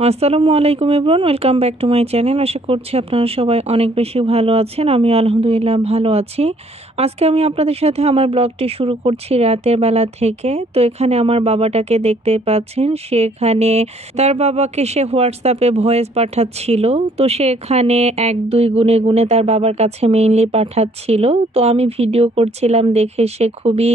আসসালামু আলাইকুম everyone, welcome back to my channel. আশা করছি আপনারা সবাই অনেক বেশি ভালো আছেন। আমি আলহামদুলিল্লাহ ভালো আছি। আজকে আমি আপনাদের সাথে আমার ব্লগটি শুরু করছি রাতের বেলা থেকে। তো এখানে আমার বাবাটাকে দেখতে পাচ্ছেন, সে এখানে তার বাবাকে সে হোয়াটসঅ্যাপে ভয়েস পাঠাচ্ছিল। তো সে এখানে 1-2 গুনে গুনে তার বাবার কাছে মেইনলি পাঠাচ্ছিল। তো আমি ভিডিও করছিলাম দেখে সে খুবই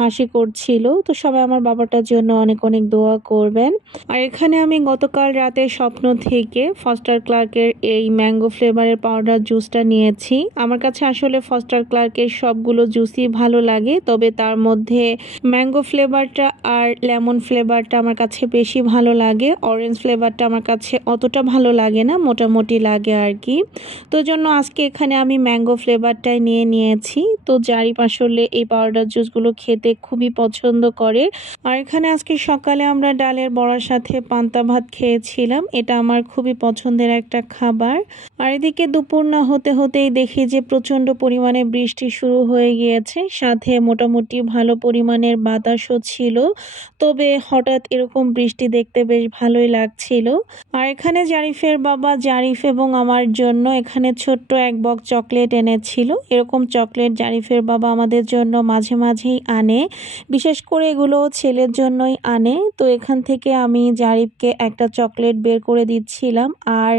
হাসি করছিল। তো সবাই আমার বাবাটার জন্য অনেক অনেক দোয়া করবেন। আর এখানে আমি গতকাল রাতে স্বপ্ন থেকে ফস্টার ক্লার্কের এই ম্যাঙ্গো ফ্লেভারের পাউডার জুসটা নিয়েছি। আমার কাছে আসলে ফস্টার ক্লার্কের সবগুলো জুসই ভালো লাগে, তবে তার মধ্যে ম্যাঙ্গো ফ্লেভারটা আর লেমন ফ্লেভারটা আমার কাছে বেশি ভালো লাগে। অরেঞ্জ ফ্লেভারটা আমার কাছে অতটা ভালো লাগে না, মোটামুটি লাগে আর কি। তো জন্য আজকে এখানে আমি ম্যাঙ্গো ফ্লেভারটাই নিয়ে নিয়েছি। তো জারিফ আসলে এই পাউডার জুসগুলো খেতে খুবই পছন্দ করে। আর এখানে আজকে সকালে আমরা ডালের বড়ার সাথে পান্তা ভাত খেয়েছিলাম। এটা আমার খুবই পছন্দের একটা খাবার। আর এদিকে দুপুর না হতে হতেই দেখি যে প্রচন্ড পরিমাণে বৃষ্টি শুরু হয়ে গিয়েছে, সাথে মোটামুটি ভালো পরিমাণের বাতাসও ছিল। তবে হঠাৎ এরকম বৃষ্টি দেখতে বেশ ভালোই লাগছিল। আর এখানে জারিফের বাবা জারিফ এবং আমার জন্য এখানে ছোট্ট এক বক্স চকলেট এনেছিল। এরকম চকলেট জারিফের বাবা আমাদের জন্য মাঝে মাঝেই আনে, বিশেষ করে এগুলো ছেলের জন্যই আনে। তো এখান থেকে আমি জারিফকে একটা চকলেট বের করে দিচ্ছিলাম আর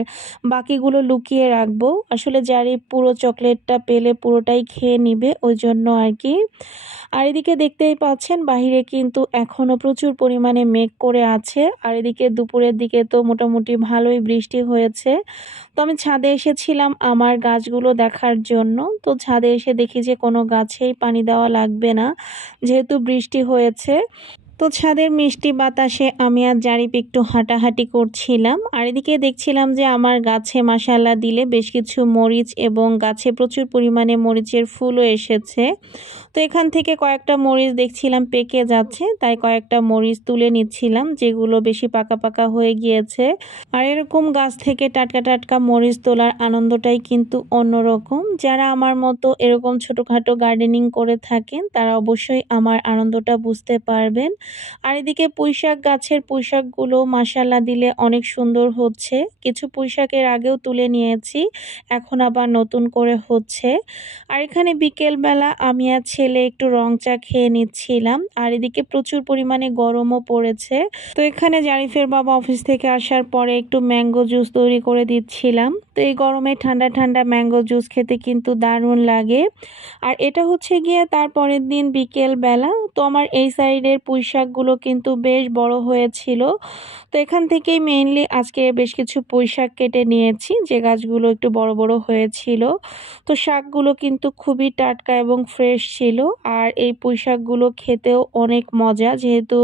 বাকিগুলো লুকিয়ে রাখবো। আসলে জারিফ পুরো চকলেটটা পেলে পুরোটাই খেয়ে নিবে, ওই জন্য আর কি। আর এদিকে দেখতেই পাচ্ছেন বাহিরে কিন্তু এখনো প্রচুর পরিমাণে মেঘ করে আছে। আর এদিকে দুপুরের দিকে তো মোটামুটি ভালোই বৃষ্টি হয়েছে। তো আমি ছাদে এসেছিলাম আমার গাছগুলো দেখার জন্য। তো ছাদে এসে দেখি যে কোনো গাছেই পানি দেওয়া লাগবে না, যেহেতু বৃষ্টি হয়েছে। তো ছাদের মিষ্টি বাতাসে আমি আর জারিফ একটু হাঁটাহাঁটি করছিলাম। আর এদিকে দেখছিলাম যে আমার গাছে মাশাআল্লাহ দিলে বেশ কিছু মরিচ এবং গাছে প্রচুর পরিমাণে মরিচের ফুলও এসেছে। তো এখান থেকে কয়েকটা মরিচ দেখছিলাম পেকে যাচ্ছে, তাই কয়েকটা মরিচ তুলে নিচ্ছিলাম যেগুলো বেশি পাকা পাকা হয়ে গিয়েছে। আর এরকম গাছ থেকে টাটকা টাটকা মরিচ তোলার আনন্দটাই কিন্তু অন্যরকম। যারা আমার মতো এরকম ছোটোখাটো গার্ডেনিং করে থাকেন তারা অবশ্যই আমার আনন্দটা বুঝতে পারবেন। আর এদিকে পুঁইশাক গাছের পুঁইশাকগুলো মাশাআল্লাহ দিলে অনেক সুন্দর হচ্ছে। কিছু পুঁইশাকের আগেও তুলে নিয়েছি, এখন আবার নতুন করে হচ্ছে। আর এখানে বিকেলবেলা আমি আর ছেলে একটু রং চা খেয়ে নিচ্ছিলাম। আর এদিকে প্রচুর পরিমাণে গরমও পড়েছে। তো এখানে জারিফের বাবা অফিস থেকে আসার পরে একটু ম্যাঙ্গো জুস তৈরি করে দিচ্ছিলাম। তো এই গরমে ঠান্ডা ঠান্ডা ম্যাঙ্গো জুস খেতে কিন্তু দারুণ লাগে। আর এটা হচ্ছে গিয়ে তারপরের দিন বিকেল বেলা। তো আমার এই সাইডের পুঁইশাকগুলো কিন্তু বেশ বড় হয়েছিল। তো এখান থেকেই মেইনলি আজকে বেশ কিছু পুঁইশাক কেটে নিয়েছি, যে গাছগুলো একটু বড় বড় হয়েছিল। তো শাকগুলো কিন্তু খুবই টাটকা এবং ফ্রেশ ছিল। আর এই পুঁইশাকগুলো খেতেও অনেক মজা, যেহেতু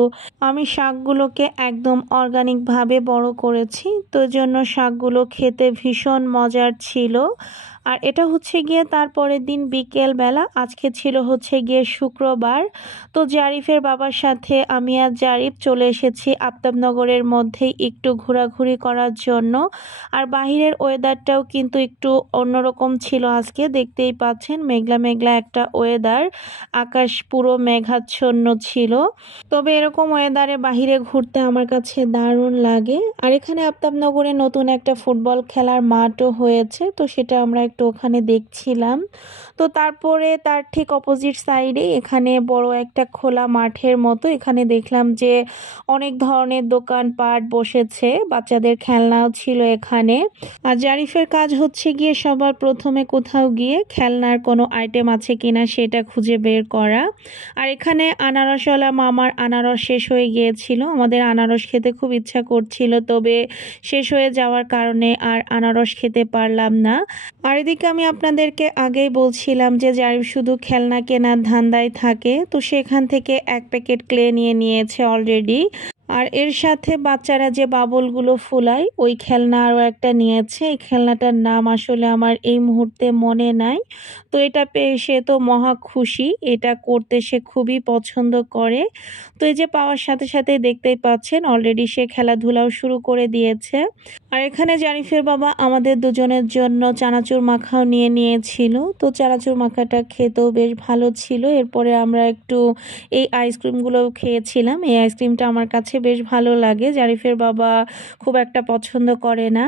আমি শাকগুলোকে একদম অর্গানিকভাবে বড় করেছি, তো জন্য শাকগুলো খেতে ভীষণ মজার ছিল। আর এটা হচ্ছে গিয়ে তারপরের দিন বিকেল বেলা। আজকে ছিল হচ্ছে গিয়ে শুক্রবার। তো জারিফের বাবার সাথে আমি আর জারিফ চলে এসেছি আফতাবনগরের মধ্যেই একটু ঘোরাঘুরি করার জন্য। আর বাহিরের ওয়েদারটাও কিন্তু একটু অন্যরকম ছিল আজকে, দেখতেই পাচ্ছেন মেঘলা মেঘলা একটা ওয়েদার, আকাশ পুরো মেঘাচ্ছন্ন ছিল। তবে এরকম ওয়েদারে বাহিরে ঘুরতে আমার কাছে দারুণ লাগে। আর এখানে আফতাবনগরে নতুন একটা ফুটবল খেলার মাঠও হয়েছে, তো সেটা আমরা একটু ওখানে দেখছিলাম। তো তারপরে তার ঠিক অপোজিট সাইডে এখানে বড় একটা খোলা মাঠের মতো, এখানে দেখলাম যে অনেক ধরনের দোকানপাট বসেছে, বাচ্চাদের খেলনাও ছিল এখানে। আর জারিফের কাজ হচ্ছে গিয়ে সবার প্রথমে কোথাও গিয়ে খেলনার কোনো আইটেম আছে কিনা সেটা খুঁজে বের করা। আর এখানে আনারসওয়ালা মামার আনারস শেষ হয়ে গিয়েছিল। আমাদের আনারস খেতে খুব ইচ্ছা করছিল, তবে শেষ হয়ে যাওয়ার কারণে আর আনারস খেতে পারলাম না। আর এদিকে আমি আপনাদেরকে আগেই বলছিলাম যে জারিফ শুধু খেলনা কেনার ধান্দায় থাকে। তো সেখান থেকে এক প্যাকেট ক্লে নিয়ে নিয়েছে অলরেডি। আর এর সাথে বাচ্চারা যে বাবলগুলো ফুলায় ওই খেলনা আরও একটা নিয়েছে। এই খেলনাটার নাম আসলে আমার এই মুহূর্তে মনে নাই। তো এটা পেয়ে সে তো মহা খুশি, এটা করতে সে খুবই পছন্দ করে। তো এই যে পাওয়ার সাথে সাথে দেখতেই পাচ্ছেন অলরেডি সে খেলাধুলাও শুরু করে দিয়েছে। আর এখানে জারিফের বাবা আমাদের দুজনের জন্য চানাচুর মাখাও নিয়ে নিয়েছিল। তো চানাচুর মাখাটা খেতেও বেশ ভালো ছিল। এরপরে আমরা একটু এই আইসক্রিমগুলো খেয়েছিলাম। এই আইসক্রিমটা আমার কাছে বেশ ভালো লাগে। জারিফের বাবা খুব একটা পছন্দ করে না।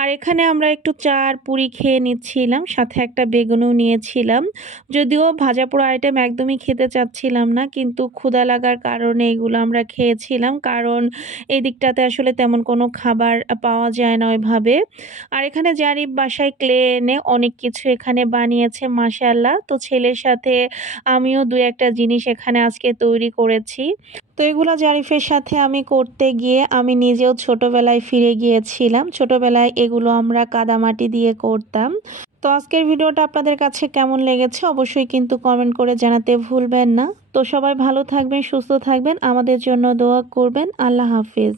আর এখানে আমরা একটু চা আর পুরি খেয়ে নিচ্ছিলাম, সাথে একটা বেগুনও নিয়েছিলাম। যদিও ভাজা পোড়া আইটেম একদমই খেতে চাচ্ছিলাম না, কিন্তু ক্ষুধা লাগার কারণে এগুলো আমরা খেয়েছিলাম, কারণ এই দিকটাতে আসলে তেমন কোনো খাবার পাওয়া যায় না ওইভাবে। আর এখানে জারিফ বাসায় ক্লে এনে অনেক কিছু এখানে বানিয়েছে মাশাআল্লাহ। তো ছেলের সাথে আমিও দু একটা জিনিস এখানে আজকে তৈরি করেছি। তো এগুলো জারিফের সাথে আমি করতে গিয়ে আমি নিজেও ছোটবেলায় ফিরে গিয়েছিলাম। ছোটবেলায় এগুলো আমরা কাদামাটি দিয়ে করতাম। তো আজকের ভিডিওটা আপনাদের কাছে কেমন লেগেছে অবশ্যই কিন্তু কমেন্ট করে জানাতে ভুলবেন না। তো সবাই ভালো থাকবেন, সুস্থ থাকবেন, আমাদের জন্য দোয়া করবেন। আল্লাহ হাফিজ।